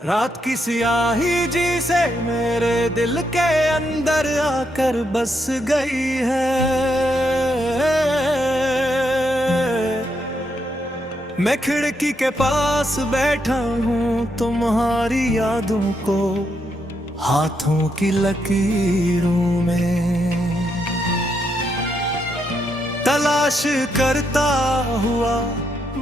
रात की सियाही जी से मेरे दिल के अंदर आकर बस गई है। मैं खिड़की के पास बैठा हूँ तुम्हारी यादों को हाथों की लकीरों में तलाश करता हुआ।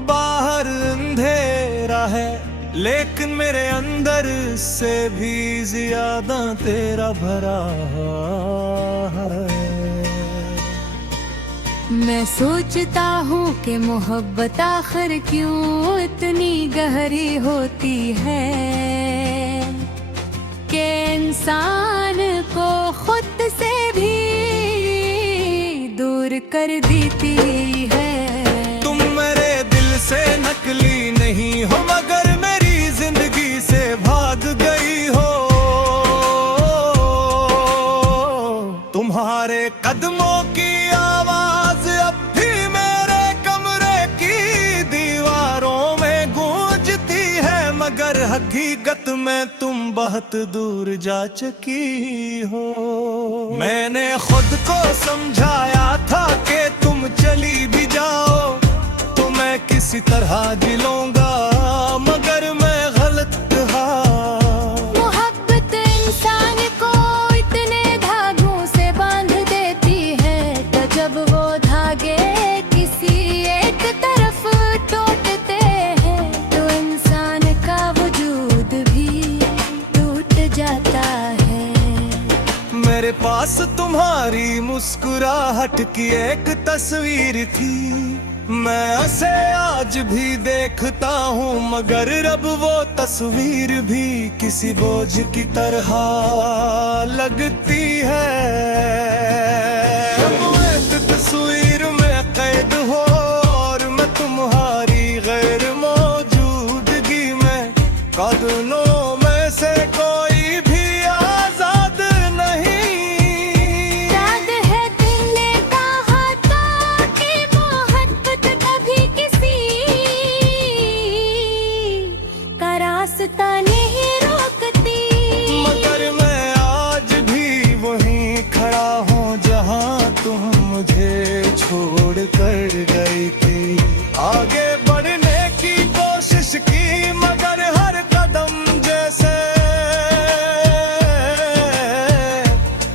बाहर अंधेरा है लेकिन मेरे अंदर से भी ज्यादा तेरा भरा है। मैं सोचता हूँ कि मोहब्बत आखिर क्यों इतनी गहरी होती है कि इंसान को खुद से भी दूर कर देती है। तुम मेरे दिल से नकली नहीं हो मगर मेरी जिंदगी से भाग गई हो। तुम्हारे कदमों की आवाज अब भी मेरे कमरे की दीवारों में गूंजती है मगर हकीकत में तुम बहुत दूर जा चुकी हो। मैंने खुद को समझाया था कि तुम चली भी जाओ तो मैं किसी तरह जी लूंगा मगर मैं गलत था। मोहब्बत इंसान को इतने धागों से बांध देती है तो जब वो धागे किसी एक तरफ टूटते हैं तो इंसान का वजूद भी टूट जाता है। मेरे पास तुम्हारी मुस्कुराहट की एक तस्वीर थी मैं उसे आज भी देखता हूँ मगर अब वो तस्वीर भी किसी बोझ की तरह लगती है। वो एक तस्वीर में कैद हो और मैं तुम्हारी गैर मौजूदगी में कदमों में से कोई भी आजाद नहीं। याद है तुमने कहा था कि मोहब्बत कभी किसी का रास्ता नहीं रोकती मगर मैं आज भी वहीं खड़ा हूँ जहाँ तुम मुझे छोड़ कर गई थी। आगे बढ़ने की कोशिश की मगर हर कदम जैसे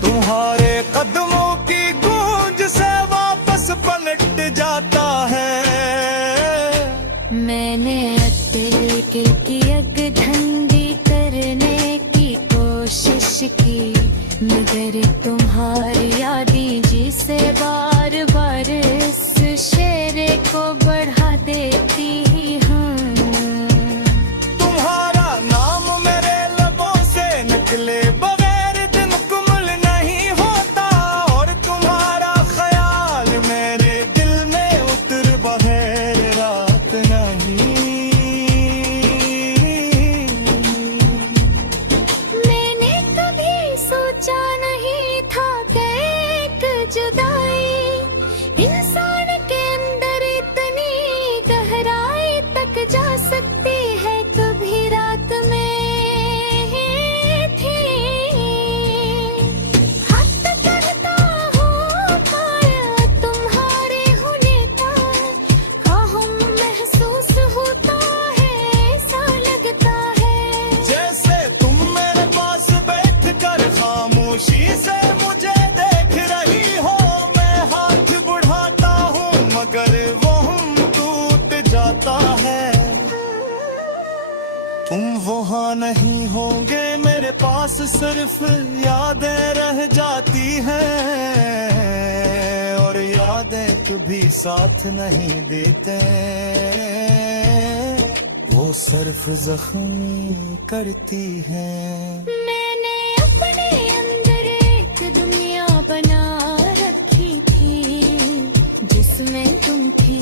तुम्हारे कदमों की गूंज से वापस पलट जाता है। मैंने दिल की अग ठंडी करने की कोशिश की मगर तुम्हारी यादें जिसे बार बार इस शेरे को बढ़ा देती हूँ। तुम्हारा नाम मेरे लबों से निकले बगैर दिन कुमल नहीं होता और तुम्हारा ख्याल मेरे दिल में उतर बगैर रात नहीं। मैंने कभी सोचा नहीं था कि एक जुदाई इंसान के अंदर इतनी गहराई तक जा सकती है। कभी रात में थी हाथ करता हूँ पाया तुम्हारे होने का कहूँ महसूस होता है ऐसा लगता है जैसे तुम मेरे पास बैठ कर खामोशी से मुझे देख रही हो। मैं हाथ बढ़ाता हूँ मगर वो हम टूट जाता है। तुम वहाँ नहीं होंगे मेरे पास सिर्फ यादें रह जाती हैं और यादें कभी साथ नहीं देते वो सिर्फ जख्म करती हैं। मैंने अपने अंदर एक दुनिया बना रखी थी जिसमें तुम थी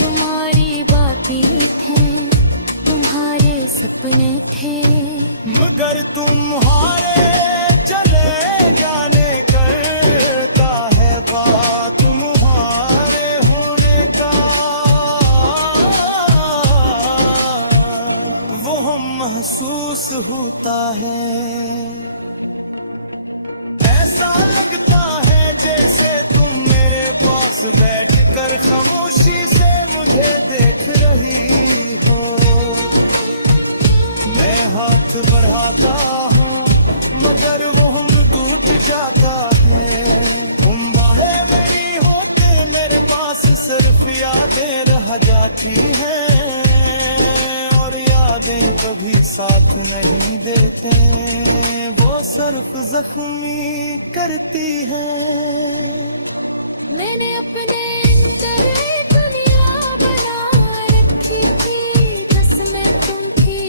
तुम्हारी बातें थे तुम्हारे सपने थे मगर तुम्हारे चले जाने करता है बात तुम्हारे होने का। महसूस होता है। ऐसा लगता है जैसे तुम मेरे पास बैठकर खामोशी से मुझे देख रही हो। मैं हाथ बढ़ाता हूँ मगर वो टूट जाता है। तुम बाहें मेरी होते मेरे पास सिर्फ यादें रह जाती हैं, और यादें कभी साथ नहीं देते, वो सिर्फ जख्मी करती हैं। मैंने अपने अंदर एक दुनिया बना रखी थी, जिसमें तुम थी,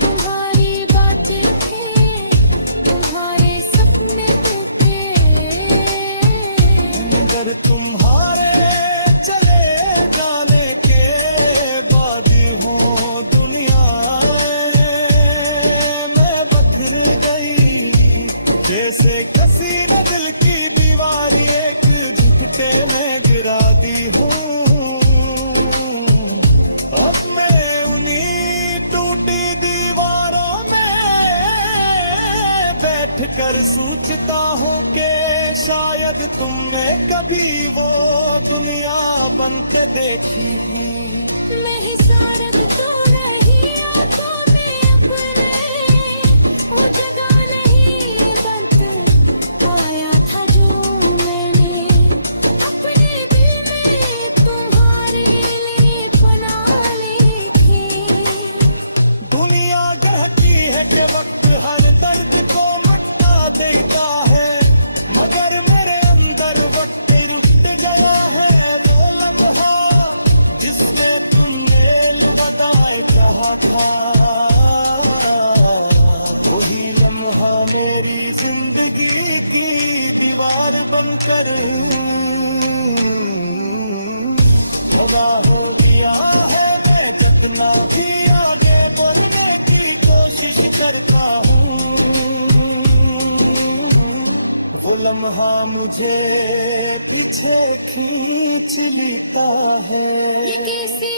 तुम्हारी बातें थी, तुम्हारे सपने थे। अगर तुम्हारे चले जाने के बाद हो दुनिया में बखर गई, जैसे किसी ने दिल की दीवार एक झुकते में गिरा दी हूँ। अब मैं उन्हीं टूटी दीवारों में बैठ कर सोचता हूँ कि शायद तुमने कभी वो दुनिया बनते देखी है। मैं ही सारा तो रही आंखों में अपने, वो जगह नहीं बंद पाया था जो मैंने अपने दिल में तुम्हारे लिए बना ली थी। दुनिया कहती है कि वक्त हर दर्द को मटा देता है, मगर मेरे अंदर वक्त रुक गया है। वो लम्हा जिसमें तुमने अलविदाई कहा था, वही लम्हा मेरी जिंदगी की दीवार बनकर लगा हो गया है। मैं जितना भी आगे बढ़ने की कोशिश करता हूँ, वो लम्हा मुझे पीछे खींच लेता है। ये कैसी